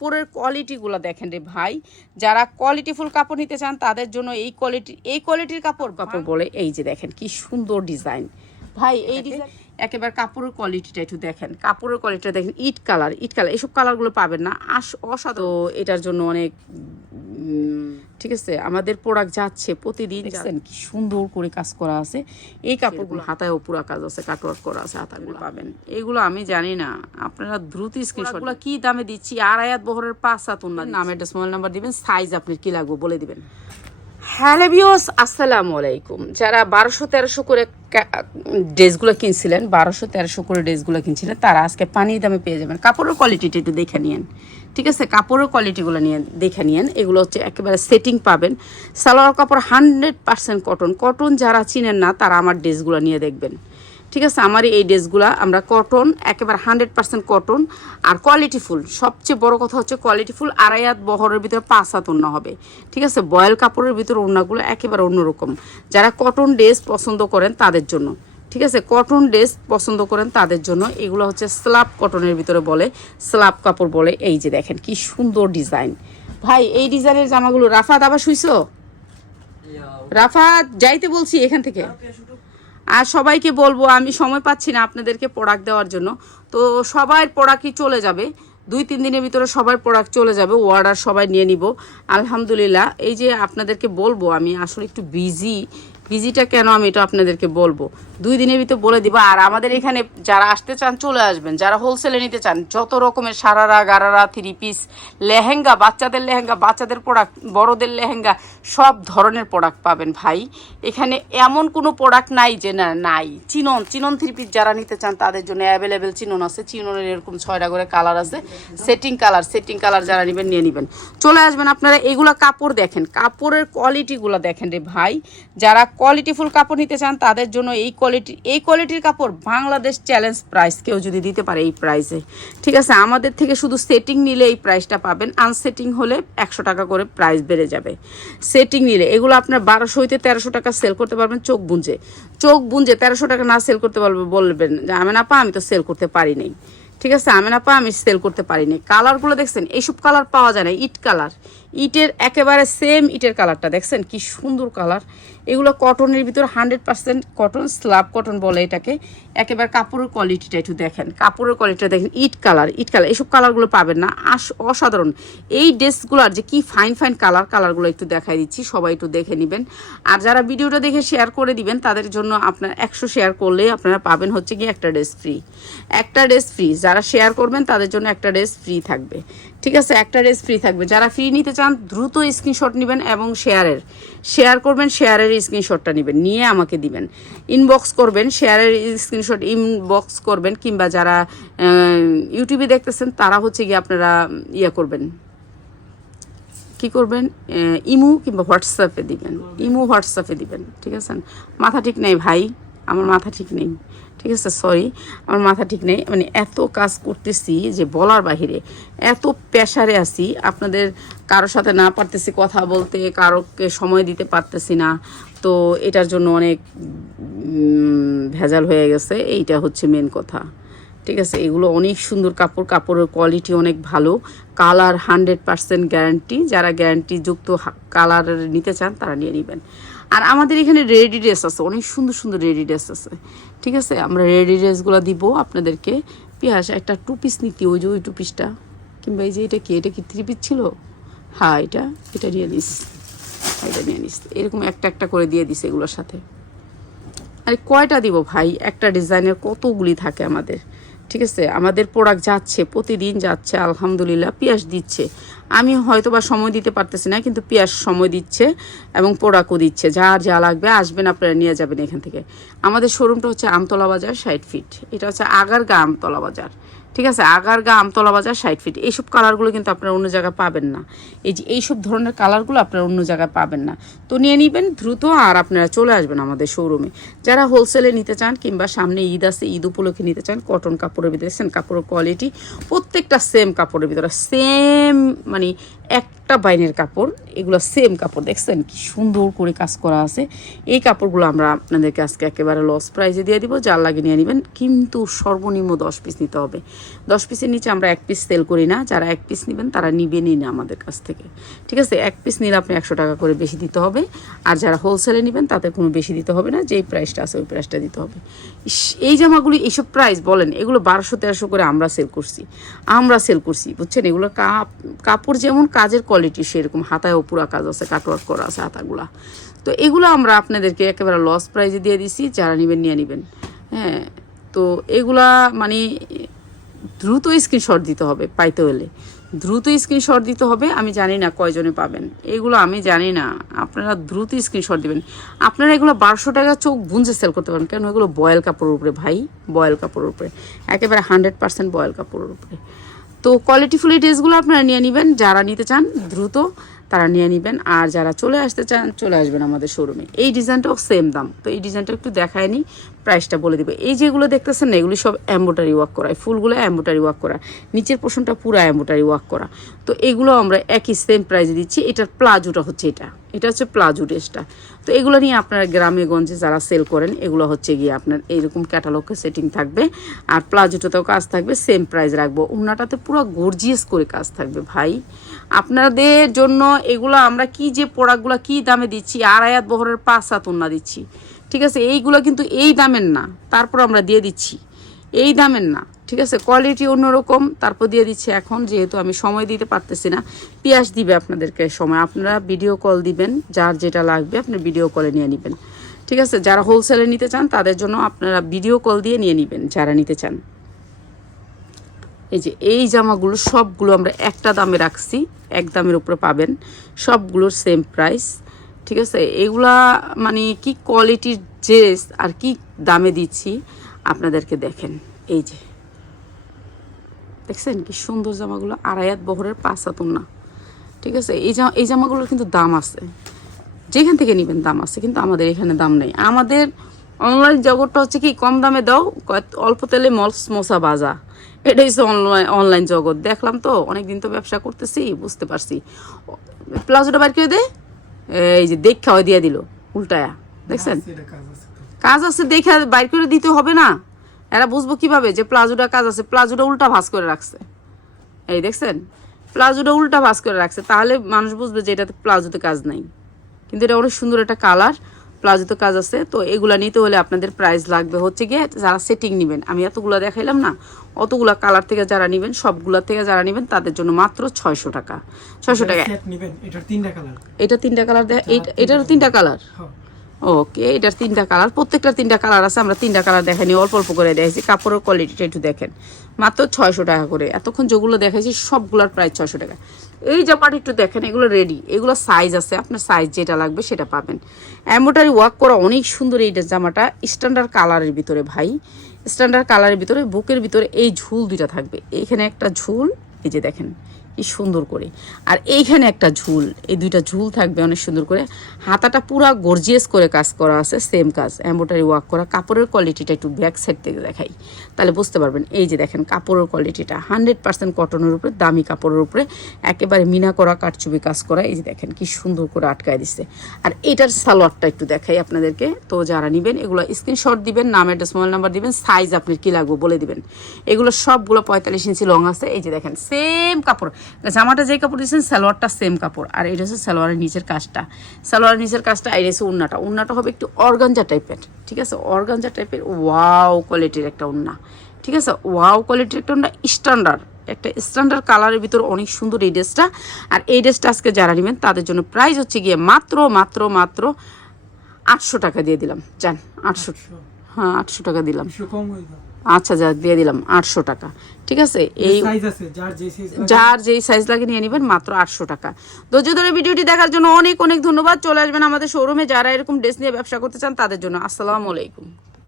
কাপড়ের কোয়ালিটিগুলো দেখেন রে ভাই। যারা কোয়ালিটিফুল কাপড় নিতে চান তাদের জন্য এই কোয়ালিটি এই কোয়ালিটির কাপড় কাপড় বলে এই যে দেখেন কি সুন্দর ডিজাইন ভাই এই ডিজাইন একেবারে কাপড়ের কোয়ালিটিটা একটু দেখেন। কাপড়ের কোয়ালিটিটা দেখেন ইট কালার ইট কালার এইসব কালারগুলো পাবেন না। আস অসাধ এটার জন্য অনেক ঠিক আছে আমাদের প্রোডাক্ট যাচ্ছে প্রতিদিন দেখছেন কি সুন্দর করে কাজ করা আছে। এই কাপড়গুলো হাতায়ও পুরো কাজ আছে কাটওয়ার্ক করা আছে হাতাগুলো। পাবেন। এগুলো আমি জানি না আপনারা দ্রুত স্ক্রিনশটগুলো কি দামে দিচ্ছি? আর আয়াত বহরের পাঁচ সাত না নাম একটা স্মল নাম্বার দিবেন সাইজ আপনার কি লাগবে বলে দিবেন। হ্যালো ভিউস আসসালামু আলাইকুম। যারা বারোশো তেরোশো করে ড্রেসগুলো কিনছিলেন বারোশো তেরোশো করে ড্রেসগুলো কিনছিলেন তারা আজকে পানির দামে পেয়ে যাবেন। কাপড়ের কোয়ালিটিটা একটু দেখে নিয়েন। ঠিক আছে, কাপড়ের কোয়ালিটিগুলো নিয়ে দেখে নিয়েন। এগুলো হচ্ছে একেবারে সেটিং পাবেন। সালোয়ার কাপড় হান্ড্রেড পার্সেন্ট কটন কটন যারা চিনেন না, তারা আমার ড্রেসগুলো নিয়ে দেখবেন। ঠিক আছে, আমার এই ড্রেসগুলো আমরা কটন একেবারে হান্ড্রেড পার্সেন্ট কটন আর কোয়ালিটি ফুল সবচেয়ে বড় কথা হচ্ছে কোয়ালিটি ফুল আড়াই হাত বহরের ভিতরে পাঁচ হাত ওড়না হবে। ঠিক আছে, বয়েল কাপড়ের ভিতরে ওড়নাগুলো একেবারে অন্যরকম। যারা কটন ড্রেস পছন্দ করেন তাদের জন্য। ঠিক আছে? কটন ড্রেস পছন্দ করেন তাদের জন্য। এগুলো হচ্ছে স্লাব কটনের ভিতরে বলে স্লাব কাপড় বলে। এই যে দেখেন, কি সুন্দর ডিজাইন ভাই, এই ডিজাইনের জামাগুলো রাফাত আবার শুইছো? রাফাত, যাইতে বলছি এখান থেকে। আর সবাইকে বলব, আমি সময় পাচ্ছি না আপনাদেরকে প্রোডাক্ট দেওয়ার জন্য। তো সবার প্রোডাক্টই চলে যাবে। দুই, তিন দিনের ভিতরে সবার প্রোডাক্ট চলে যাবে। অর্ডার সবাই নিয়ে নিব। আলহামদুলিল্লাহ, এই যে আপনাদেরকে বলব, আমি আসলে একটু বিজি বিজিটা কেন আমি এটা আপনাদেরকে বলব? দুই দিনের ভিতরে বলে দিব। আর আমাদের এখানে যারা আসতে চান, চলে আসবেন। যারা হোলসেলে নিতে চান, যত রকমের সারারা, গারারা থ্রি পিস লেহেঙ্গা, বাচ্চাদের লেহেঙ্গা, বাচ্চাদের প্রোডাক্ট বড়দের লেহেঙ্গা, সব ধরনের প্রোডাক্ট পাবেন ভাই। এখানে এমন কোনো প্রোডাক্ট নাই যে না, নাই। চিনন চিনন থ্রি পিস যারা নিতে চান, তাদের জন্য অ্যাভেলেবেল চিনন আছে। চিননের এরকম ছয়টা করে কালার আছে। সেটিং কালার সেটিং কালার যারা নেবেন, নিয়ে নেবেন। চলে আসবেন আপনারা, এগুলা কাপড় দেখেন। কাপড়ের কোয়ালিটিগুলো দেখেন রে ভাই। যারা কোয়ালিটিফুল কাপড় নিতে চান, তাদের জন্য এই কোয়ালিটি এই কোয়ালিটির কাপড় বাংলাদেশ চ্যালেঞ্জ প্রাইস কেউ যদি দিতে পারে এই প্রাইসে ঠিক আছে, আমাদের থেকে শুধু সেটিং নিলে এই প্রাইসটা পাবেন আনসেটিং হলে একশো টাকা করে প্রাইস বেড়ে যাবে। সেটিং নিলে, এগুলো আপনার বারোশো হইতে তেরোশো টাকা সেল করতে পারবেন চোখ বুঞ্জে চোখ বুঞ্জে তেরোশো টাকা না সেল করতে পারবে, বলবেন যে আমি না পা আমি তো সেল করতে পারি নাই। ঠিক আছে আমি না পা আমি সেল করতে পারিনি কালারগুলো দেখছেন, এইসব কালার পাওয়া যায় না, ইট কালার ইটের একেবারে সেম ইটের কালারটা দেখছেন কি সুন্দর কালার এগুলো কটনের ভিতর hundred percent cotton slub cotton বলে এটাকে। একেবারে কাপড়ের কোয়ালিটিটা একটু দেখেন। কাপড়ের কোয়ালিটিটা দেখেন ইট কালার ইট কালার এইসব কালারগুলো পাবেন না। আস, অসাধারণ। এই ড্রেসগুলোর যে কি ফাইন ফাইন কালার কালারগুলো একটু দেখাই দিচ্ছি, সবাই একটু দেখে নেবেন। আর যারা ভিডিওটা দেখে শেয়ার করে দিবেন, তাদের জন্য আপনার একশো শেয়ার করলে আপনারা পাবেন হচ্ছে কি একটা ড্রেস ফ্রি একটা ড্রেস ফ্রি যারা শেয়ার করবেন, তাদের জন্য একটা ড্রেস ফ্রি থাকবে। ঠিক আছে, একটা ড্রেস ফ্রি থাকবে। যারা ফ্রি নিতে চান, দ্রুত স্ক্রিনশট নেবেন এবং শেয়ারের শেয়ার করবেন শেয়ারের স্ক্রিনশটটা নেবেন, নিয়ে আমাকে দিবেন। ইনবক্স করবেন শেয়ারের স্ক্রিনশট ইনবক্স করবেন, কিংবা যারা ইউটিউবে দেখতেছেন, তারা হচ্ছে গিয়ে আপনারা ইয়ে করবেন। কি করবেন? ইমু কিংবা হোয়াটসঅ্যাপে দিবেন। ইমু হোয়াটসঅ্যাপে দিবেন, ঠিক আছে? মাথা ঠিক নেই ভাই। আমার মাথা ঠিক নেই। ঠিক আছে সরি আমার মাথা ঠিক নেই। মানে এত কাজ করতেছি যে বলার বাহিরে, এত প্রেশারে আছি, আপনাদের কারোর সাথে না পারতেছি কথা বলতে, কারোকে সময় দিতে পারতেছি না। তো এটার জন্য অনেক ভেজাল হয়ে গেছে। এইটা হচ্ছে মেন কথা। ঠিক আছে, এগুলো অনেক সুন্দর কাপড়, কাপড়ের কোয়ালিটি অনেক ভালো। কালার হান্ড্রেড পার্সেন্ট গ্যারান্টি যারা গ্যারান্টি যুক্ত কালার নিতে চান তারা নিয়ে নেবেন। আর আমাদের এখানে রেডি ড্রেস আছে, অনেক সুন্দর সুন্দর রেডি ড্রেস আছে। ঠিক আছে, আমরা রেডি ড্রেসগুলো দিব আপনাদেরকে। পিয়াস একটা টু পিস নিতি, ওই যে ওই টু পিসটা কিংবা এই যে এটা কি এটা কি থ্রি পিস ছিল? হ্যাঁ এটা এটা নিয়ে নিস। এটা নিয়ে নিস। এরকম একটা একটা করে দিয়ে দিস এগুলোর সাথে। আরে কয়টা দিব ভাই? একটা ডিজাইনের কতগুলি থাকে আমাদের? ঠিক আছে, আমাদের প্রোডাক্ট যাচ্ছে, প্রতিদিন যাচ্ছে, আলহামদুলিল্লাহ পিয়াস দিচ্ছে। আমি হয়তো বা সময় দিতে পারতেছি না, কিন্তু পেঁয়াজ সময় দিচ্ছে এবং পোড়াকও দিচ্ছে। যার যা লাগবে আসবেন, আপনারা নিয়ে যাবেন এখান থেকে। আমাদের শোরুমটা হচ্ছে আমতলা বাজার, ষাট ফিট এটা হচ্ছে আগারগা আমতলা বাজার। ঠিক আছে? আগার গা, আমতলা বাজার, ষাট ফিট এইসব কালারগুলো কিন্তু আপনারা অন্য জায়গায় পাবেন না। এই যে এইসব ধরনের কালারগুলো আপনারা অন্য জায়গায় পাবেন না। তো নিয়ে নেবেন দ্রুত আর আপনারা চলে আসবেন আমাদের শোরুমে যারা হোলসেলে নিতে চান কিংবা সামনে ঈদ আছে, ঈদ উপলক্ষে নিতে চান কটন কাপড়ের ভিতরে সেম কাপড়ের কোয়ালিটি প্রত্যেকটা সেম কাপড়ের ভিতরে সেম মানে একটা বাইনের কাপড়, এগুলো সেম কাপড়, দেখছেন কি সুন্দর করে কাজ করা আছে। এই কাপড়গুলো আমরা আপনাদেরকে আজকে একেবারে লস প্রাইজে দিয়ে দিব, যার লাগে নিয়ে নেবেন, কিন্তু সর্বনিম্ন দশ পিস নিতে হবে। দশ পিসের নিচে আমরা এক পিস সেল করি না, যারা এক পিস নেবেন তারা নিবেনই না আমাদের কাছ থেকে। ঠিক আছে? এক পিস নিলে আপনি একশো টাকা করে বেশি দিতে হবে, আর যারা হোলসেলে নেবেন তাতে কোনো বেশি দিতে হবে না, যেই প্রাইসটা আছে ওই প্রাইসটা দিতে হবে। এই জামাগুলি, এইসব প্রাইস বলেন, এগুলো বারোশো তেরোশো করে আমরা সেল করছি। আমরা সেল করছি, বুঝছেন? এগুলো কাপ, কাপড় যেমন কাজের কোয়ালিটি সেরকম, হাতায়ও পুরা কাজ আছে কাটওয়ার্ক করা আছে, হাতাগুলা। তো এগুলো আমরা আপনাদেরকে একেবারে লস প্রাইজে দিয়ে দিছি, যারা নেবেন নিয়ে নেবেন। হ্যাঁ তো এগুলা মানে দ্রুত স্ক্রিনশট দিতে হবে পাইতে হলে। দ্রুত স্ক্রিনশট দিতে হবে, আমি জানি না কয়জনে পাবেন। এগুলো আমি জানি না, আপনারা দ্রুত স্ক্রিনশট দিবেন। আপনারা এগুলো বারোশো টাকা চোখ বুঞ্জে সেল করতে পারেন কেন এগুলো বয়েল কাপড়ের উপরে, ভাই, বয়েল কাপড়ের উপরে। একেবারে হান্ড্রেড পার্সেন্ট বয়েল কাপড়ের উপরে। তো কোয়ালিটিফুল এই ড্রেসগুলো আপনারা নিয়ে নেবেন। যারা নিতে চান দ্রুত তারা নিয়ে নেবেন। আর যারা চলে আসতে চান, চলে আসবেন আমাদের শোরুমে এই ডিজাইনটাও সেম দাম। তো এই ডিজাইনটা একটু দেখায় নি প্রাইসটা বলে দিবে। এই যেগুলো দেখতেছেন না, এগুলি সব অ্যাম্বোটারি ওয়ার্ক করা। ফুলগুলো অ্যাম্বোটারি ওয়ার্ক করা। নিচের পোর্শনটা পুরো অ্যাম্বোটারি ওয়ার্ক করা। তো এগুলো আমরা একই সেম প্রাইসে দিচ্ছি। এটার প্লাজোটা হচ্ছে এটা। এটা হচ্ছে প্লাজো ড্রেসটা। তো এগুলো নিয়ে আপনারা গ্রামে গঞ্জে যারা সেল করেন, এগুলো হচ্ছে গিয়ে আপনার এইরকম ক্যাটালগে সেটিং থাকবে। আর প্লাজোটাতেও কাজ থাকবে সেম প্রাইস রাখব। উন্নাটাতে পুরো গর্জিয়াস করে কাজ থাকবে ভাই। আপনাদের জন্য এগুলো আমরা কি যে প্রোডাক্টগুলো কি দামে দিচ্ছি? আড়াইয়াত বহরের পাঁচ সাত উন্না দিচ্ছি। ঠিক আছে? এইগুলো কিন্তু এই দামের না। তারপর আমরা দিয়ে দিচ্ছি। এই দামের না। ঠিক আছে? কোয়ালিটি অন্যরকম। তারপর দিয়ে দিচ্ছি এখন, যেহেতু আমি সময় দিতে পারতেছি না। পিয়াস দিবে আপনাদেরকে সময়। আপনারা ভিডিও কল দিবেন। যার যেটা লাগবে আপনি ভিডিও কলে নিয়ে নেবেন। ঠিক আছে? যারা হোলসেলে নিতে চান, তাদের জন্য আপনারা ভিডিও কল দিয়ে নিয়ে নেবেন। যারা নিতে চান। এই যে এই জামাগুলো সবগুলো আমরা একটা দামে রাখছি, এক দামের উপরে পাবেন। সবগুলোর সেম প্রাইস ঠিক আছে? এগুলা মানে কি কোয়ালিটির ড্রেস আর কি দামে দিচ্ছি, আপনাদেরকে দেখেন। এই যে। দেখছেন কি সুন্দর জামাগুলো? আড়াইয়াত বহরের, পাঁচ হাতুন না ঠিক আছে? এই জামা, এই জামাগুলোর কিন্তু দাম আছে। যেখান থেকে নেবেন দাম আছে, কিন্তু আমাদের এখানে দাম নেই। আমাদের অনলাইন জগৎটা হচ্ছে কি কম দামে দাও অল্প তেলে মলস মশা বাজা। এটাই হচ্ছে অনলাইন অনলাইন জগৎ। দেখলাম তো অনেকদিন তো ব্যবসা করতেছি বুঝতে পারছি। প্লাজোটা বার করে দে। এই যে দেখা হয় দিয়ে দিল। উল্টায়া। দেখছেন? কাজ আছে কাজ আছে দেখে বাইর করে দিতে হবে না। এরা বুঝব কীভাবে যে প্লাজোটা কাজ আছে। প্লাজোটা উল্টা ভাঁজ করে রাখছে। এই দেখছেন? প্লাজোটা উল্টা ভাঁজ করে রাখছে। তাহলে মানুষ বুঝবে যে এটাতে প্লাজোতে কাজ নাই। কিন্তু এটা অনেক সুন্দর একটা কালার প্লাজোতে কাজ আছে তো এগুলা নিতে হলে আপনাদের প্রাইস লাগবে। হচ্ছে গিয়ে যারা সেটিং নেবেন আমি এতগুলো দেখাইলাম না অতগুলো কালার থেকে যারা নেবেন সবগুলা থেকে যারা নেবেন তাদের জন্য মাত্র ছয়শো টাকা। ছয়শো টাকা। এটা এটার তিনটা কালার এটা তিনটা কালার এটারও তিনটা কালার ওকে এটার তিনটা কালার প্রত্যেকটা তিনটা কালার আছে, আমরা তিনটা কালার দেখাইনি, অল্প অল্প করে দেখাইছি। কাপড়ের কোয়ালিটিটা একটু দেখেন। মাত্র ছয়শো টাকা করে। এতক্ষণ যেগুলো দেখাইছি, সবগুলোর প্রায় ছয়শো টাকা। এই জামাটা একটু দেখেন, এগুলো রেডি এগুলো সাইজ আছে, আপনার সাইজ যেটা লাগবে সেটা পাবেন। এম্বোটারি ওয়ার্ক করা অনেক সুন্দর এই জামাটা। স্ট্যান্ডার্ড কালারের ভিতরে ভাই। স্ট্যান্ডার্ড কালারের ভিতরে, বুকের ভিতরে এই ঝুল দুইটা থাকবে। এখানে একটা ঝুল, এই যে দেখেন। কি সুন্দর করে। আর এইখানে একটা ঝুল, এই দুইটা ঝুল থাকবে অনেক সুন্দর করে। হাতাটা পুরা গর্জিয়াস করে কাজ করা আছে সেম কাজ এম্বোটারি ওয়ার্ক করা। কাপড়ের কোয়ালিটিটা একটু ব্যাক সাইড থেকে দেখাই। তাহলে বুঝতে পারবেন, এই যে দেখেন কাপড়ের কোয়ালিটিটা হান্ড্রেড পার্সেন্ট কটনের উপরে, দামি কাপড়ের উপরে, একেবারে মিনা করা কাটচুপি কাজ করা। এই যে দেখেন কি সুন্দর করে আটকায় দিচ্ছে আর এটার সালোয়ারটা একটু দেখাই আপনাদেরকে। তো যারা নেবেন, এগুলো স্ক্রিনশট দিবেন, নাম একটা মোবাইল নাম্বার দিবেন সাইজ আপনার কি লাগবে বলে দিবেন। এগুলো সবগুলো পঁয়তাল্লিশ ইঞ্চি লং আছে। এই যে দেখেন সেম কাপড়। জামাটা যে কাপড় দিয়েছেন সালোয়ারটা সেম কাপড়। আর এটা হচ্ছে সালোয়ারের নিচের কাজটা। সালোয়ারের নিচের কাজটা আর এসে উন্নাটা। উন্নাটা হবে একটু অর্গানজা টাইপের ঠিক আছে? অর্গানজা টাইপের ওয়াও কোয়ালিটির একটা উন্না। ঠিক আছে? ওয়াও কোয়ালিটির একটা উন্না স্ট্যান্ডার্ড একটা স্ট্যান্ডার্ড কালারের ভিতর অনেক সুন্দর এই ড্রেসটা আর এই ড্রেসটা আজকে যারা নেবেন তাদের জন্য প্রাইস হচ্ছে গিয়ে মাত্র মাত্র মাত্র আটশো টাকা দিয়ে দিলাম। যান আটশো হ্যাঁ আটশো টাকা দিলাম। আচ্ছা যা দিয়ে দিলাম আটশো টাকা। ঠিক আছে? এই যার যে যার যেই সাইজ লাগে নিয়ে নেবেন মাত্র আটশো টাকা। ধৈর্য ধরে ভিডিওটি দেখার জন্য অনেক অনেক ধন্যবাদ। চলে আসবেন আমাদের শোরুমে যারা এরকম ড্রেস নিয়ে ব্যবসা করতে চান তাদের জন্য আসসালামু আলাইকুম।